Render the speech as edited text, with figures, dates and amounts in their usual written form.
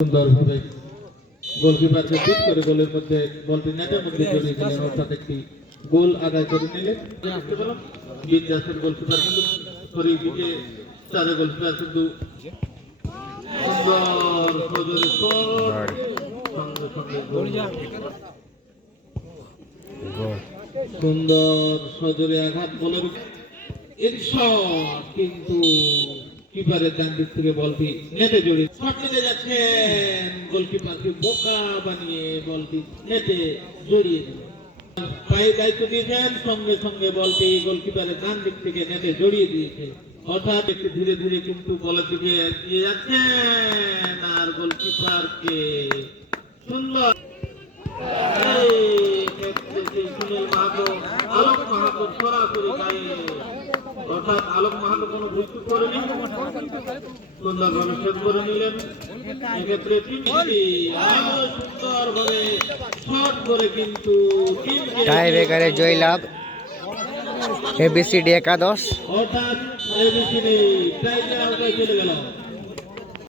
সুন্দরভাবে গোলকিপারকে বিট করে গোলের মধ্যে বলটি নেটের মধ্যে জড়িয়ে দিলেন, অর্থাৎ একটি গোল আদায় করে নিলেন। বিন্দাসের গোলকিপার কিন্তু দিকে চারে গোলকিপার কিন্তু সুন্দর সজোরে আঘাত বলের কিন্তু কিপারের ডান দিক থেকে বলটি নেটে জড়িয়ে শট নিতে যাচ্ছেন, গোলকিপারকে বোকা বানিয়ে বলটি নেটে জড়িয়ে দিলেন। পায়ে দায়িত্ব দিয়েছেন, সঙ্গে সঙ্গে বলটি গোলকিপারের ডান দিক থেকে নেটে জড়িয়ে দিয়েছে। অর্থাৎ একটু ধীরে ধীরে কিন্তু বলের দিকে এগিয়ে যাচ্ছেন আর গোলকিপারকে সুন্দর আলোক মাহাতো সরাসরি গায়ে, অর্থাৎ আলোক মাহাতো কোনো ভুল করেনি, সুন্দরভাবে শেষ করে নিলেন। এক্ষেত্রে সুন্দরভাবে শট করে কিন্তু টাই ব্রেকারে জয়লাভ এবিসিডি একাদশ। অর্থাৎ এবিসিডি টাই ব্রেকারে চলে গেল।